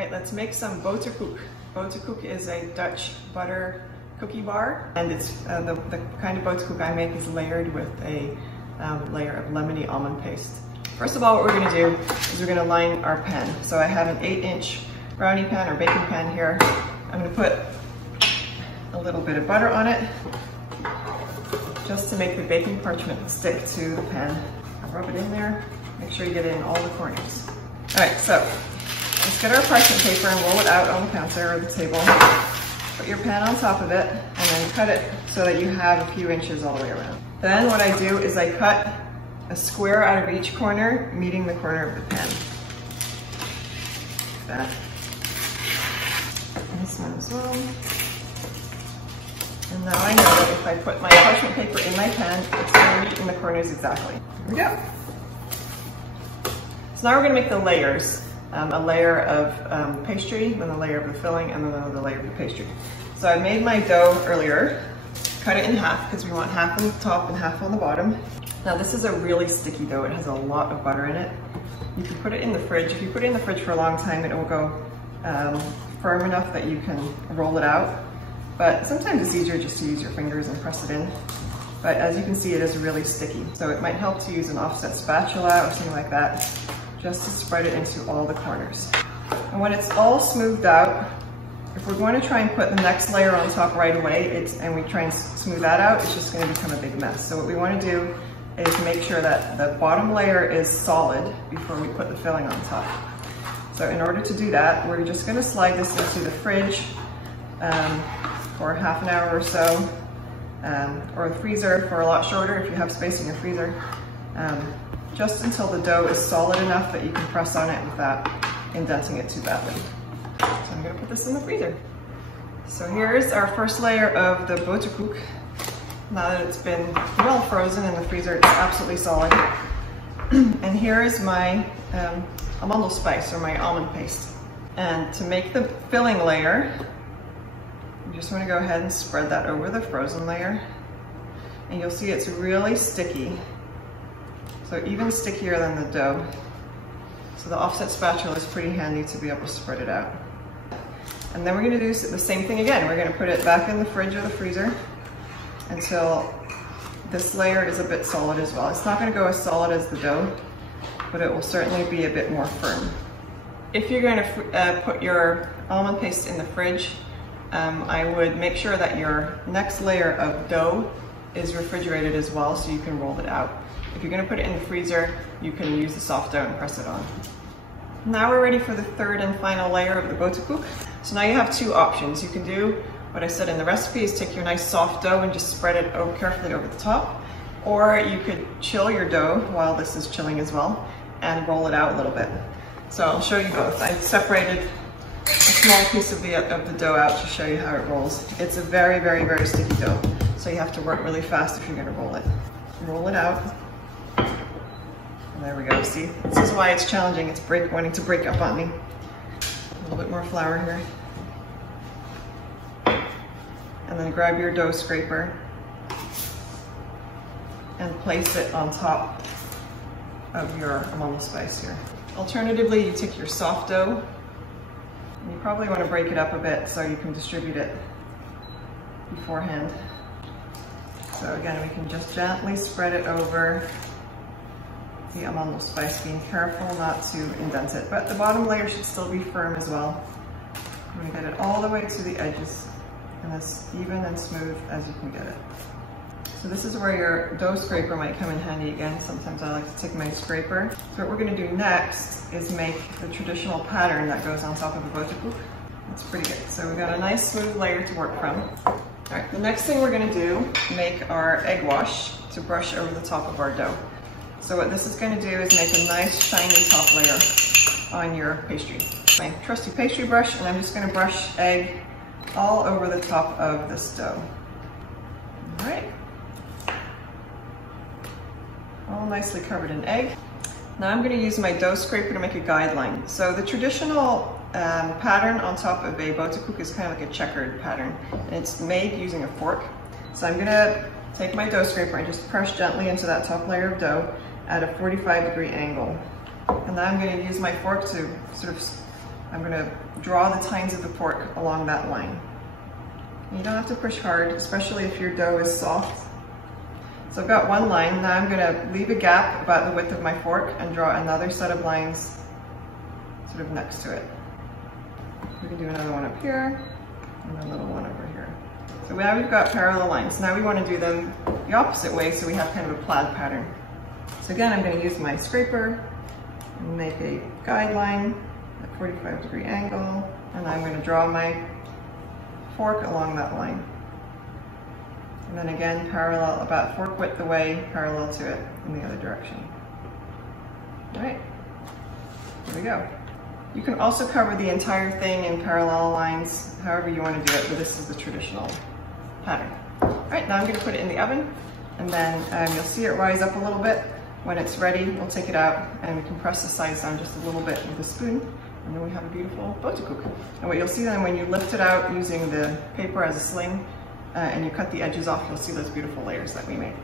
right, let's make some boterkoek. Boterkoek is a Dutch butter cookie bar, and it's the kind of boterkoek I make is layered with a layer of lemony almond paste. First of all, what we're going to do is we're going to line our pan. So I have an 8-inch brownie pan or baking pan here. I'm going to put a little bit of butter on it just to make the baking parchment stick to the pan. Rub it in there. Make sure you get it in all the corners. All right, so let's get our parchment paper and roll it out on the counter or the table. Put your pan on top of it and then cut it so that you have a few inches all the way around. Then what I do is I cut a square out of each corner, meeting the corner of the pan. Like that. This one as well. And now I know that if I put my parchment paper in my pan, it's going to meet in the corners exactly. Here we go. So now we're going to make the layers. A layer of pastry, then a layer of the filling, and then another layer of the pastry. So I made my dough earlier, cut it in half because we want half on the top and half on the bottom. Now this is a really sticky dough. It has a lot of butter in it. You can put it in the fridge. If you put it in the fridge for a long time, it will go firm enough that you can roll it out. But sometimes it's easier just to use your fingers and press it in. But as you can see, it is really sticky. So it might help to use an offset spatula or something like that, just to spread it into all the corners. And when it's all smoothed out, if we're going to try and put the next layer on top right away, and we try and smooth that out, it's just going to become a big mess. So what we want to do is make sure that the bottom layer is solid before we put the filling on top. So in order to do that, we're just going to slide this into the fridge for half an hour or so, or the freezer for a lot shorter if you have space in your freezer. Just until the dough is solid enough that you can press on it without indenting it too badly. So I'm going to put this in the freezer. So here's our first layer of the boterkoek. Now that it's been well frozen in the freezer, it's absolutely solid. And here is my amandel spice, or my almond paste. And to make the filling layer, you just want to go ahead and spread that over the frozen layer. And you'll see it's really sticky. So even stickier than the dough. So the offset spatula is pretty handy to be able to spread it out. And then we're going to do the same thing again. We're going to put it back in the fridge or the freezer until this layer is a bit solid as well. It's not going to go as solid as the dough, but it will certainly be a bit more firm. If you're going to put your almond paste in the fridge, I would make sure that your next layer of dough is refrigerated as well, so you can roll it out. If you're going to put it in the freezer, you can use the soft dough and press it on. Now we're ready for the third and final layer of the boterkoek. So now you have two options. You can do what I said in the recipe, is take your nice soft dough and just spread it carefully over the top. Or you could chill your dough while this is chilling as well and roll it out a little bit. So I'll show you both. I separated a small piece of the dough out to show you how it rolls. It's a very, very, very sticky dough, so you have to work really fast if you're going to roll it. Roll it out. And there we go. See, this is why it's challenging. It's wanting to break up on me. A little bit more flour here. And then grab your dough scraper and place it on top of your amandel spice here. Alternatively, you take your soft dough, and you probably want to break it up a bit so you can distribute it beforehand. So again, we can just gently spread it over the amandel spice, being careful not to indent it. But the bottom layer should still be firm as well. I'm going to get it all the way to the edges, and as even and smooth as you can get it. So this is where your dough scraper might come in handy again. Sometimes I like to take my scraper. So what we're going to do next is make the traditional pattern that goes on top of a boterkoek. That's pretty good. So we've got a nice smooth layer to work from. All right, the next thing we're going to do, make our egg wash to brush over the top of our dough. So what this is going to do is make a nice shiny top layer on your pastry. My trusty pastry brush, and I'm just going to brush egg all over the top of this dough. All right. All nicely covered in egg. Now I'm going to use my dough scraper to make a guideline. So the traditional pattern on top of a boterkoek is kind of like a checkered pattern, and it's made using a fork. So I'm going to take my dough scraper and just press gently into that top layer of dough at a 45-degree angle. And then I'm going to use my fork to sort of I'm going to draw the tines of the fork along that line. You don't have to push hard, especially if your dough is soft. So I've got one line. Now I'm going to leave a gap about the width of my fork and draw another set of lines sort of next to it. We can do another one up here and a little one over here. So now we've got parallel lines. Now we want to do them the opposite way, so we have kind of a plaid pattern. So again, I'm going to use my scraper and make a guideline at 45-degree angle, and I'm going to draw my fork along that line. And then again, parallel, about fork width away, parallel to it in the other direction. All right, here we go. You can also cover the entire thing in parallel lines, however you want to do it, but this is the traditional pattern. All right, now I'm going to put it in the oven, and then you'll see it rise up a little bit. When it's ready, we'll take it out and we can press the sides down just a little bit with a spoon, and then we have a beautiful boterkoek. And what you'll see then when you lift it out using the paper as a sling and you cut the edges off, you'll see those beautiful layers that we made.